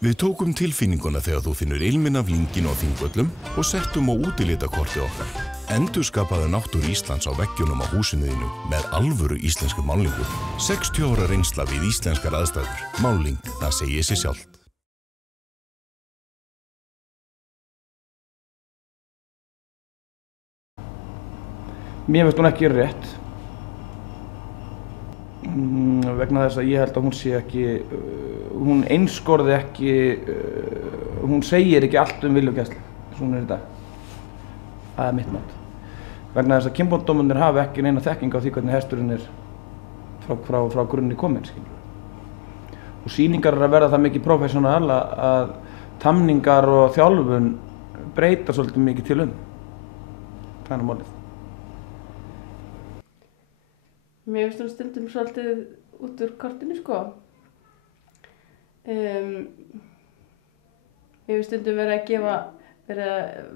Við tókum tilfinninguna þegar þú finnur ilminn af lynginu á Þingvöllum og settum á útilitakortið okkar. Endurskapaðu náttúru Íslands á veggjunum á húsinu þínu með alvöru íslensku málingu. 60 ára reynsla við íslenskar aðstæður. Máling, það segir sig sjálft. Mér finnst hún ekki gera rétt. Vegna þess að ég held að hún sé ekki, hún einskorði ekki, hún segir ekki allt viljugæslu, eins og hún í dag. Það mitt mat. Vegna þess að kynbóndómarnir hafa ekki neina þekking á því hvernig hesturinn frá grunni kominn, skilur. Og sýningar að verða það mikið professional að tamningar og þjálfun breyta svolítið mikið til Það er málið. Mér finnst hún stundum svolítið út úr kortinu, sko. Mér finnst stundum verið að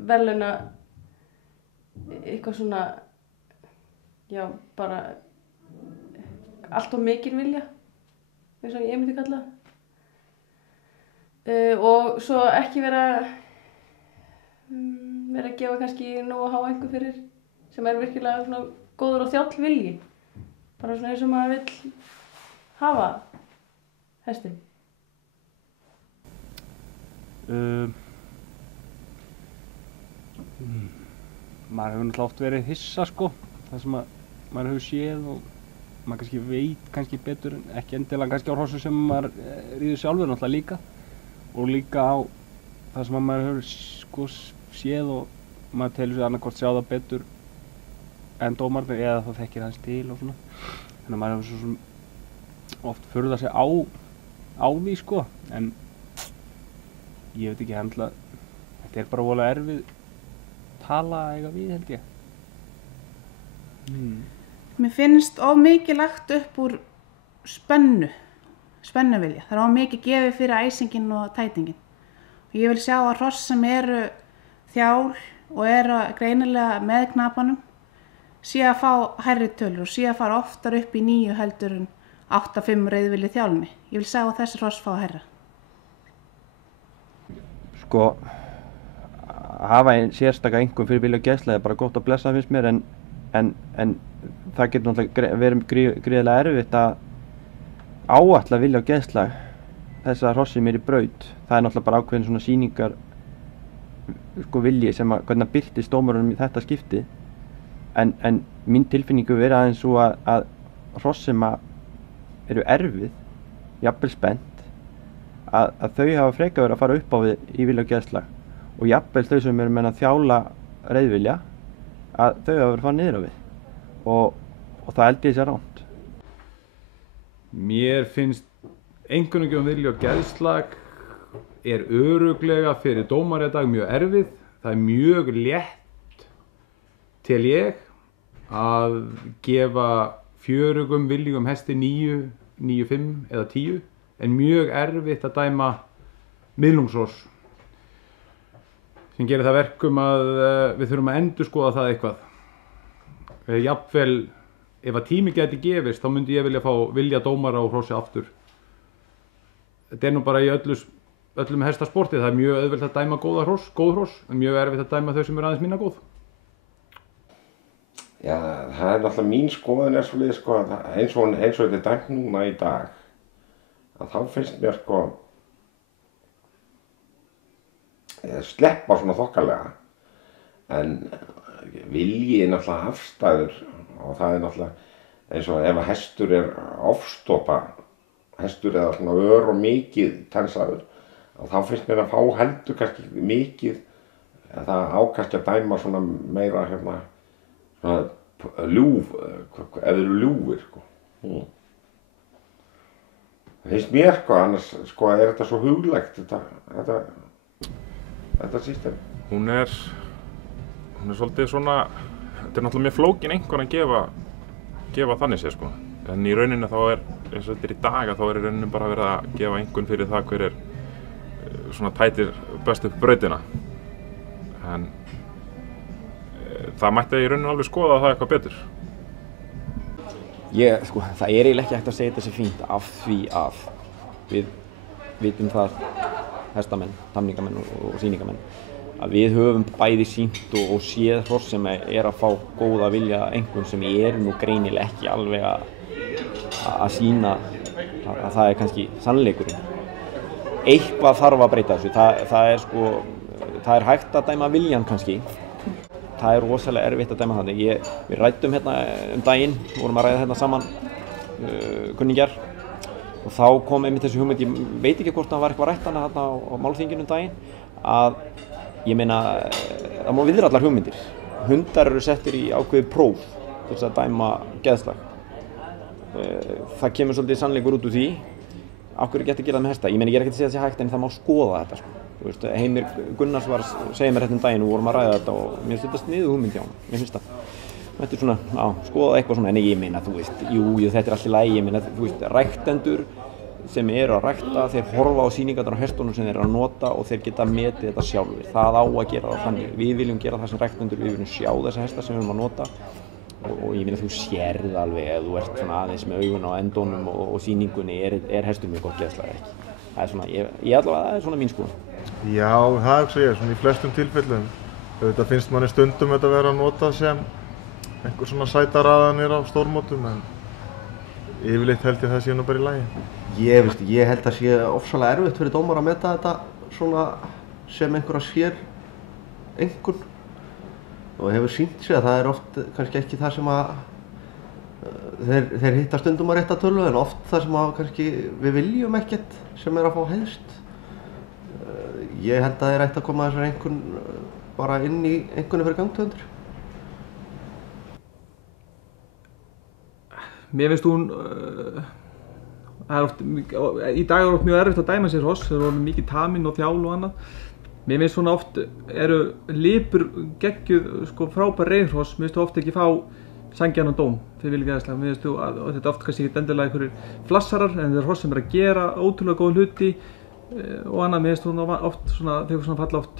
verðlauna eitthvað svona, já, bara allt of mikinn vilja, eins og ég myndi kalla. Og svo ekki vera að gefa kannski nógu há einhver fyrir sem virkilega svona góður og þjáll vilji. Bara svona eins og maður vill hafa hestinn. Maður hefur náttúrulega oft verið hissa, sko. Það sem maður hefur séð og maður kannski veit kannski betur, ekki endilega kannski á hrossum sem maður ríður sjálfur náttúrulega líka. Og líka á það sem maður hefur sko séð og maður telur sig annarkvort sjá það betur en dómarnir eða það þekkir hans til og svona. Þannig að maður hefur svo sem oft furðað sig á því, sko. En ég veit ekki, þetta er bara voðalega erfið tala að eiga við, held ég. Mér finnst of mikið lagt upp úr spennuvilja. Það er of mikið gefið fyrir æsinginn og tætinginn. Og ég vil sjá að hross sem eru þjál og eru greinilega með knapanum sé að fá hærri tölur og sé að fara oftar upp í 9 heldur en 8-5 reiðvilji þjálmi. Ég vil sjá að þessi hross fá hærra. Sko, að hafa sérstaka einhvern fyrir viljugæsla er bara gott að blessa, finnst mér, en það getur náttúrulega verið gríðarlega erfitt að áætla viljugæsla þess að hrossi mér í braut. Það er náttúrulega bara ákveðin svona sýningar sko vilji sem hvernig birtist dómarunum í þetta skipti. En mín tilfinningu verið aðeins svo að hross sem eru erfið, jafnvel spennt, að þau hafa frekar verið að fara upp á við í viljugæsla og jafnvel þau sem eru með að þjála reiðvilja, að þau hafa verið að fara niður á við og það held ég sé rangt. Mér finnst einkunnagjöf viljugæsla er örugglega fyrir dómara í dag mjög erfið. Það er mjög létt, tel ég, að gefa fjörugum viljugum hesti 9, 9,5 eða 10, en mjög erfitt að dæma miðlungshross sem gerir það verkum að við þurfum að endurskoða það eitthvað. Jafnvel ef að tími gæti gefist þá myndi ég vilja dómara á hrossi aftur. Þetta er nú bara í öllum hestasporti. Það er mjög auðvelt að dæma góð hross, en mjög erfitt að dæma þau sem eru aðeins minna góð. Já, það er náttúrulega mín skoðun svolítið, sko, eins og þetta er dæmt núna í dag, að þá finnst mér, sko, sleppa svona þokkalega, en vilji er náttúrulega afstæður og það er náttúrulega eins og ef að hestur er ofstopa, hestur eða svona ör og mikið tensaður, þá finnst mér að fá heldur kannski mikið, það ákast að dæma svona meira svona ljúf, ef þeir eru ljúfir, sko. Það finnst mér, sko, annars, sko, er þetta svo huglægt, þetta system. Hún er svolítið svona, þetta er náttúrulega mjög flókin einhvern að gefa þannig sér, sko. En í rauninni þá eins og þetta er í dag, þá í rauninni bara verið að gefa einhvern fyrir það hver svona tætir best upp brautina. En það mætti í rauninni alveg skoða það eitthvað betur. Sko, það er eiginlega ekki hægt að segja þetta sé fínt af því að við vitum það hestamenn, tamningamenn og sýningamenn, að við höfum bæði sýnt og séð hross sem að fá góða vilja einhvern sem nú greinilega ekki alveg að sýna að það kannski sannleikurinn. Eitthvað þarf að breyta þessu, það hægt að dæma viljan kannski. Það rosalega erfitt að dæma þannig. Við ræddum hérna daginn, vorum að ræða hérna saman kunningjar og þá kom einmitt þessi hugmynd, ég veit ekki hvort það var eitthvað rætt hérna á málþinginu daginn, að ég meina, það má viðra allar hugmyndir. Hundar eru settir í ákveðið próf til þess að dæma geðslag. Það kemur svolítið sannleikur út úr því. Af hverju geta að gera það með hesta? Ég meina, ég ekki að segja að það sé hægt en það má skoða þetta, sko. Þú veist, Heimir Gunnars var að segja mér þetta daginn og vorum að ræða þetta og mér finnst þetta sniðug hugmynd hjá hann. Mér finnst það. Þetta svona, skoða eitthvað svona, en ég meina, þú veist, jú, þetta allt í lagi, ég meina, þú veist, ræktendur sem eru að rækta, þeir horfa á sýningarnar á hestunum sem þeir eru að nota og þeir geta metið þetta sjálfir. Það á að gera það þannig. Við viljum gera það sem ræktendur, við viljum sjá þessa hesta sem við erum að nota. Og ég meina, þú sérð alveg ef þú ert svona aðeins með augun á endónum og sýningunni hestur mjög gott geðslag eða ekki. Það svona, ég allavega, það svona mín skoðun. Já, það hugsa ég, svona í flestum tilfellum. Auðvitað finnst manni stundum þetta vera að nota sem einhver svona sætaraðanir á stórmótum, en yfirleitt held ég það sé nú bara í lagi. Ég held að sé ofsalega erfitt fyrir dómara að meta þetta svona sem einhverja sér einhvern. Og hefur sýnt sig að það oft kannski ekki það sem að þeir hitta stundum að rétta tölu, en oft það sem að kannski við viljum ekkert sem að fá hest. Ég held að þeir ætti að koma þessar einhvern bara inn í einhvernig fyrir gangtegundir. Mér finnst hún, í dag oft mjög erfitt að dæma sér hross, þeir eru mikið tamin og þjál og annað. Mér finnst svona oft eru lipur geggjuð frábær reiðhross, mér finnst þú oft ekki fá sanngjarnan dóm fyrir vilja geðslag. Mér finnst þú að þetta oft kannski ekki endilega einhverjir flassarar, en þetta er hross sem að gera ótrúlega góða hluti og annað. Mér finnst þú oft svona, þegar svona falla oft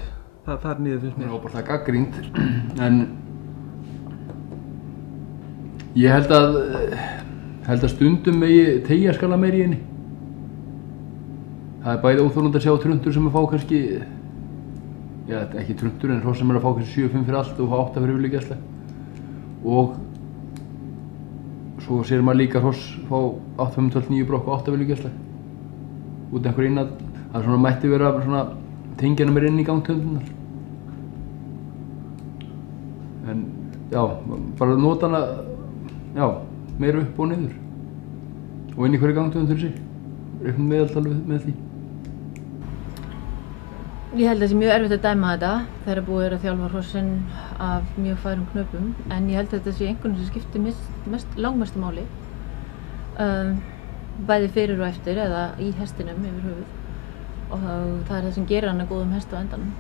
þar niður finnst mér. Það er óbúinlega gagnrýnt, en ég held að stundum megi teygja skala meira í henni. Það er bæði óþolandi að sjá truntur sem að fá kannski, já, ekki truntur, en hross sem að fá kannski 7-5 fyrir allt og fá 8 fyrir vilja geðslag. Og svo sér maður líka hross fá 8-5-12-9 brokk og 8 vilja geðslag. Út af einhver innat, það svona mætti vera svona tengja hana meira inn í gangtegundirnar. En já, bara nota hana, já, meira upp og niður. Og inn í hverju gangtegund fyrir sig. Reiknum meðaltal með því. Ég held að það sé mjög erfitt að dæma þetta þegar búið að þjálfa hrossin af mjög færum knöpum, en ég held að þetta sé einhvern sem skiptir langmestu máli, bæði fyrir og eftir eða í hestinum yfir höfuð, og það er það sem gerir hann að góðum hest á endanum.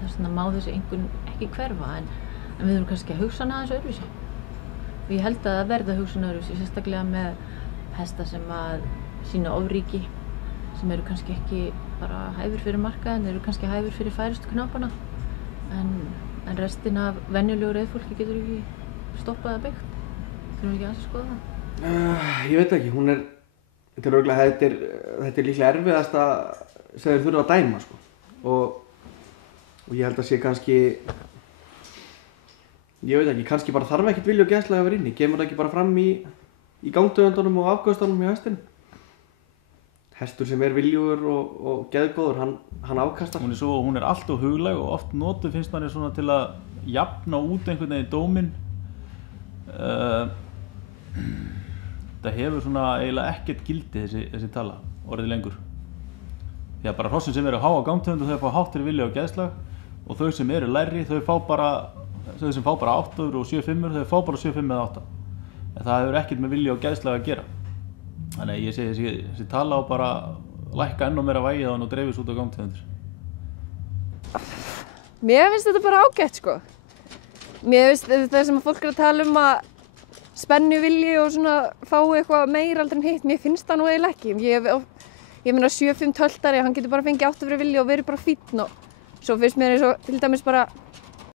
Þess vegna má þessi einhvern ekki hverfa, en við þurfum kannski að hugsa hana aðeins öðruvísi. Og ég held að það verða að hugsa hana öðruvísi, sérstaklega með hesta sem að sýna ofríki, sem eru kannski ekki bara hæfur fyrir markaðinn, þeir eru kannski hæfur fyrir færustu knapana, en restin af venjulegu reiðfólki getur ekki stoppað að byggt. Þurfum við ekki aðeins að skoða það? Ég veit ekki, þetta er líklega erfiðasta sem þeir þurfa að dæma, sko. Og ég held að sé kannski, ég veit ekki, kannski bara þarf ekkert vilja og geðslag að vera inni, kemur það ekki bara fram í gangtegundunum og afköstunum hjá hestinum. Hestur sem er viljugur og geðgóður, hann afkastar. Hún er allt og huglæg og oft notuð finnst manni svona til að jafna út einhvern veginn dóminn. Það hefur svona eiginlega ekkert gildi þessi tala, orðið lengur. Því að bara hrossin sem eru að háa gangtegundu þau fá hátt fyrir vilja og geðslag, og þau sem eru lægri þau sem fá bara 8 og 7-5, þau fá bara 7-5 eða 8. En það hefur ekkert með vilja og geðslag að gera. Þannig að ég segi þessi tala á bara lækka enn og meira vægið á hann og dreifis út á gangtegundir. Mér finnst þetta bara ágætt, sko. Mér finnst það sem að fólk er að tala um að spennu vilji og svona fái eitthvað meira aldrei en hitt. Mér finnst það nú eiginlega ekki. Ég meina 7-5 töltari, hann getur bara fengið 8 fyrir vilji og verið bara fínn, og svo finnst mér eins og til dæmis bara